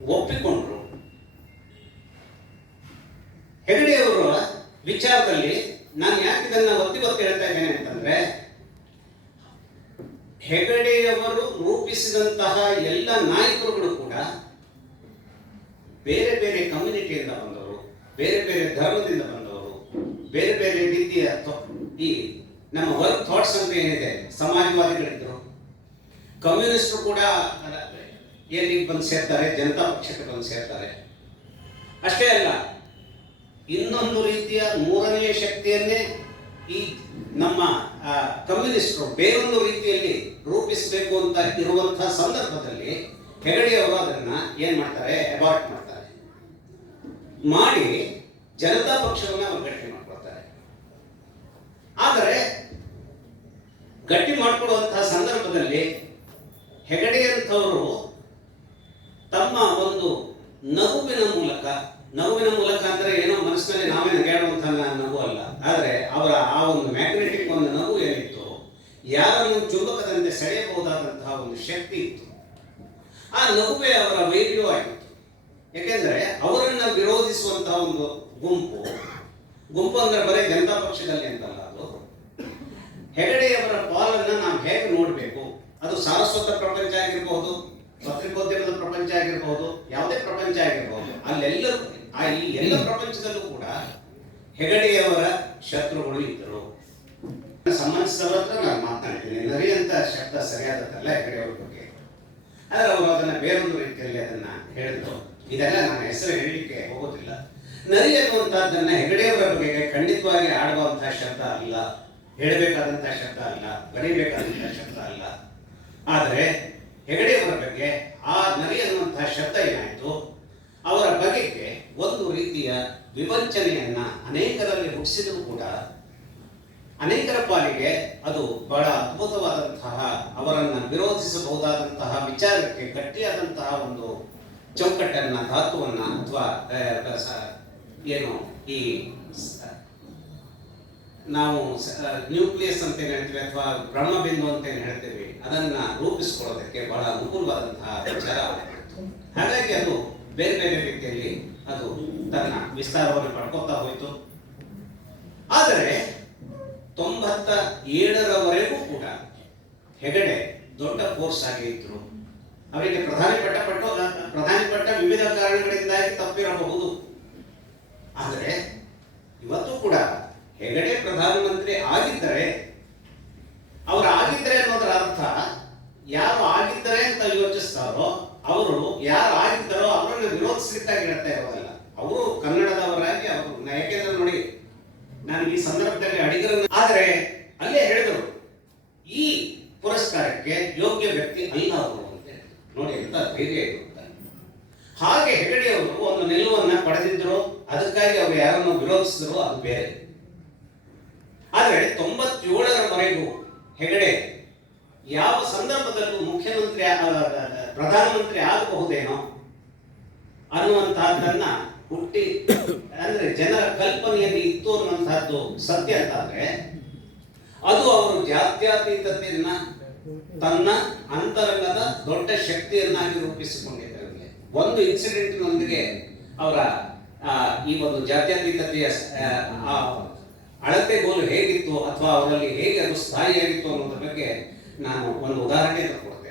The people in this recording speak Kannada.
ಒಪ್ಪಿಕೊಂಡ್ರು. ಹೆಗಡೆಯವರ ವಿಚಾರದಲ್ಲಿ, ನಾನು ಯಾಕೆ ಇದನ್ನ ಒತ್ತಿ ಒತ್ತಿ ಹೇಳ್ತಾ ಇದ್ದೇನೆ ಅಂತಂದ್ರೆ, ಹೆಗಡೆಯವರು ರೂಪಿಸಿದಂತಹ ಎಲ್ಲ ನಾಯಕರುಗಳು ಕೂಡ ಬೇರೆ ಬೇರೆ ಕಮ್ಯುನಿಟಿಯಿಂದ ಬಂದವರು, ಬೇರೆ ಬೇರೆ ಧರ್ಮದಿಂದ ಬಂದವರು, ಬೇರೆ ಬೇರೆ ರೀತಿಯ ಈ ನಮ್ಮ ವರ್ಕ್ ಥಾಟ್ಸ್ ಅಂತ ಏನಿದೆ, ಸಮಾಜವಾದಿಗಳಿದ್ರು. ಕಮ್ಯುನಿಸ್ಟ್ ಕೂಡ ಎಲ್ಲಿಗೆ ಬಂದು ಸೇರ್ತಾರೆ? ಜನತಾ ಪಕ್ಷಕ್ಕೆ ಬಂದು ಸೇರ್ತಾರೆ. ಅಷ್ಟೇ ಅಲ್ಲ, ಇನ್ನೊಂದು ರೀತಿಯ ಮೂರನೆಯ ಶಕ್ತಿಯನ್ನೇ ಈ ನಮ್ಮ ಕಮ್ಯುನಿಸ್ಟರು ಬೇರೊಂದು ರೀತಿಯಲ್ಲಿ ರೂಪಿಸಬೇಕು ಅಂತ ಇರುವಂತಹ ಸಂದರ್ಭದಲ್ಲಿ ಹೆಗಡೆಯವರು ಅದನ್ನ ಏನ್ ಮಾಡ್ತಾರೆ? ಅಬಾರ್ಟ್ ಮಾಡ್ತಾರೆ. ಮಾಡಿ ಜನತಾ ಪಕ್ಷವನ್ನ ಅವರು ಗಟ್ಟಿ ಮಾಡ್ಕೊಳ್ತಾರೆ. ಆದರೆ ಗಟ್ಟಿ ಮಾಡಿಕೊಡುವಂತಹ ಸಂದರ್ಭದಲ್ಲಿ ಹೆಗಡೆಯಂಥವರು ತಮ್ಮ ಒಂದು ನಗುವಿನ ಮೂಲಕ ನಗುವಿನ ಮೂಲಕ ಅಂದ್ರೆ ಏನೋ ಮನಸ್ಸಿನಲ್ಲಿ ನಾವೇ ನಗಾಡುವಂತ ನಗು ಅಲ್ಲ. ಆದರೆ ಅವರ ಆ ಒಂದು ಮ್ಯಾಗ್ನೆಟಿಕ್ ಒಂದು ನಗು ಏನಿತ್ತು, ಯಾರನ್ನು ಚುಂಬಕದಂತೆ ಸೆಳೆಯಬಹುದಾದಂತಹ ಒಂದು ಶಕ್ತಿ ಇತ್ತು. ಆ ನಗುವೆ ಅವರ ವೈರ್ಯೂ ಆಗಿತ್ತು. ಯಾಕೆಂದ್ರೆ ಅವರನ್ನ ವಿರೋಧಿಸುವಂತಹ ಒಂದು ಗುಂಪು ಗುಂಪು ಅಂದ್ರೆ ಬರೀ ಜನತಾ ಪಕ್ಷದಲ್ಲಿ ಅಂತಲ್ಲ ಅದು. ಹೆಗಡೆಯವರ ಪಾಲನ್ನ ನಾವು ಹೇಗೆ ನೋಡಬೇಕು? ಅದು ಸಾರಸ್ವತ ಪ್ರಪಂಚ ಆಗಿರಬಹುದು ಪತ್ರಿಕೋದ್ಯಮದ ಪ್ರಪಂಚ ಆಗಿರಬಹುದು ಯಾವುದೇ ಪ್ರಪಂಚ ಆಗಿರಬಹುದು ಅಲ್ಲೆಲ್ಲರೂ, ಆ ಈ ಎಲ್ಲ ಪ್ರಪಂಚದಲ್ಲೂ ಕೂಡ ಹೆಗಡೆಯವರ ಶತ್ರುಗಳು ಇದ್ದರು. ಸಂಬಂಧಿಸಿದವರ ಹತ್ರ ನಾನು ಮಾತನಾಡ್ತೀನಿ. ನರಿ ಅಂತ ಶಬ್ದ ಸರಿಯಾದದ್ದಲ್ಲ ಹೆಗಡೆಯವರ ಬಗ್ಗೆ. ಆದರೆ ಅವರು ಅದನ್ನ ಬೇರೊಂದು ರೀತಿಯಲ್ಲಿ ಅದನ್ನ ಹೇಳಿದ್ರು. ಇದೆಲ್ಲ ನನ್ನ ಹೆಸರು ಹೇಳಲಿಕ್ಕೆ ಹೋಗೋದಿಲ್ಲ. ನರಿ ಅನ್ನುವಂಥದ್ದನ್ನ ಹೆಗಡೆಯವರ ಬಗ್ಗೆ ಖಂಡಿತವಾಗಿ ಆಡುವಂತಹ ಶಬ್ದ ಅಲ್ಲ. ಹೇಳಬೇಕಾದಂತಹ ಶಬ್ದ ಅಲ್ಲ. ಬರೀಬೇಕಾದಂತಹ ಶಬ್ದ ಅಲ್ಲ. ಆದರೆ ಹೆಗಡೆಯವರ ಬಗ್ಗೆ ಆ ನರಿ ಅನ್ನುವಂತಹ ಶಬ್ದ ಏನಾಯಿತು? ಅವರ ಬಗೆಗೆ ಒಂದು ರೀತಿಯ ವಿವಂಚನೆಯನ್ನ ಅನೇಕರಲ್ಲಿ ಹುಟ್ಟಿಸಿದರೂ ಕೂಡ ಅನೇಕರ ಪಾಲಿಗೆ ಅದು ಬಹಳ ಅದ್ಭುತವಾದಂತಹ, ಅವರನ್ನು ವಿರೋಧಿಸಬಹುದಾದಂತಹ, ವಿಚಾರಕ್ಕೆ ಗಟ್ಟಿಯಾದಂತಹ ಒಂದು ಚೌಕಟ್ಟನ್ನ, ಧಾತುವನ್ನ ಅಥವಾ ಏನು ಈ ನಾವು ನ್ಯೂಕ್ಲಿಯಸ್ ಅಂತ ಏನು ಹೇಳ್ತೀವಿ ಅಥವಾ ಬ್ರಹ್ಮಬಿಂದು ಅಂತ ಏನು ಹೇಳ್ತೀವಿ, ಅದನ್ನ ರೂಪಿಸ್ಕೊಳ್ಳೋದಕ್ಕೆ ಬಹಳ ಅನುಕೂಲವಾದಂತಹ ವಿಚಾರ. ಹಾಗಾಗಿ ಅದು ಬೇರೆ ಬೇರೆ ರೀತಿಯಲ್ಲಿ ಅದು ತನ್ನ ವಿಸ್ತಾರವನ್ನು ಪಡ್ಕೋತಾ ಹೋಯಿತು. ಆದರೆ ತೊಂಬತ್ತ ಏಳರವರೆಗೂ ಕೂಡ ಹೆಗಡೆ ದೊಡ್ಡ ಫೋರ್ಸ್ ಆಗಿ ಇದ್ರು. ಅವರಿಗೆ ಪ್ರಧಾನಿ ಪಟ್ಟ ಪಟ್ಟು, ಪ್ರಧಾನಿ ಪಟ್ಟ ವಿವಿಧ ಕಾರಣಗಳಿಂದಾಗಿ ತಪ್ಪಿರಬಹುದು ಆದರೆ ಇವತ್ತು ಕೂಡ ಹೆಗಡೆ ಪ್ರಧಾನಮಂತ್ರಿ ಆಗಿದ್ದರೆ, ಅವರು ಆಗಿದ್ದರೆ ಅನ್ನೋದರ ಅರ್ಥ ಯಾರು ಆಗಿದ್ದರೆ ಅಂತ ಯೋಚಿಸ್ತಾರೋ, ಅವರು ಯಾರು ಆಗಿದ್ದಾರೋ ಅವರನ್ನು ವಿರೋಧಿಸುತ್ತಾ ಹೇಳ್ತಾ ಇರೋದಲ್ಲ. ಅವರು ಕನ್ನಡದವರಾಗಿ ಅವರು ಯಾಕೆಂದ್ರೆ ನೋಡಿ. ನಾನು ಈ ಸಂದರ್ಭದಲ್ಲಿ ಅಡಿಗರನ್ನು ಆದರೆ ಅಲ್ಲೇ ಹೇಳಿದರು, ಈ ಪುರಸ್ಕಾರಕ್ಕೆ ಯೋಗ್ಯ ವ್ಯಕ್ತಿ ಅಲ್ಲ ಅವರು ಅಂತ. ನೋಡಿ ಎಂತ ಧೈರ್ಯ ಇದು ಹಾಗೆ ಹೆಗಡೆಯವರು ಒಂದು ನಿಲುವನ್ನು ಪಡೆದಿದ್ರು, ಅದಕ್ಕಾಗಿ ಅವರು ಯಾರನ್ನು ವಿರೋಧಿಸಿದ್ರು ಅದು ಬೇರೆ. ಆದರೆ ತೊಂಬತ್ತೇಳರವರೆಗೂ ಹೆಗಡೆ ಯಾವ ಸಂದರ್ಭದಲ್ಲೂ ಮುಖ್ಯಮಂತ್ರಿ ಪ್ರಧಾನಮಂತ್ರಿ ಆಗಬಹುದೇನೋ ಅನ್ನುವಂತಹದ್ದನ್ನ ಹುಟ್ಟಿ ಅಂದ್ರೆ ಜನರ ಕಲ್ಪನೆಯಲ್ಲಿ ಇತ್ತು ಅನ್ನುವಂತಹದ್ದು ಸತ್ಯ ಅಂತಾದ್ರೆ ಅದು ಅವರು ಜಾತ್ಯತೀತತೆಯನ್ನ ತನ್ನ ಅಂತರಂಗದ ದೊಡ್ಡ ಶಕ್ತಿಯನ್ನಾಗಿ ರೂಪಿಸಿಕೊಂಡಿದ್ದಾರೆ ಒಂದು ಇನ್ಸಿಡೆಂಟ್ನೊಂದಿಗೆ ಅವರ ಆ, ಈ ಒಂದು ಜಾತ್ಯತೀತತೆಯ ಅಳತೆಗೋಲು ಹೇಗಿತ್ತು ಅಥವಾ ಅವರಲ್ಲಿ ಹೇಗೆ ಅದು ಸ್ಥಾಯಿಯಾಗಿತ್ತು ಅನ್ನೋದ್ರ ಬಗ್ಗೆ ನಾನು ಒಂದು ಉದಾಹರಣೆ ಕೊಡ್ತೇನೆ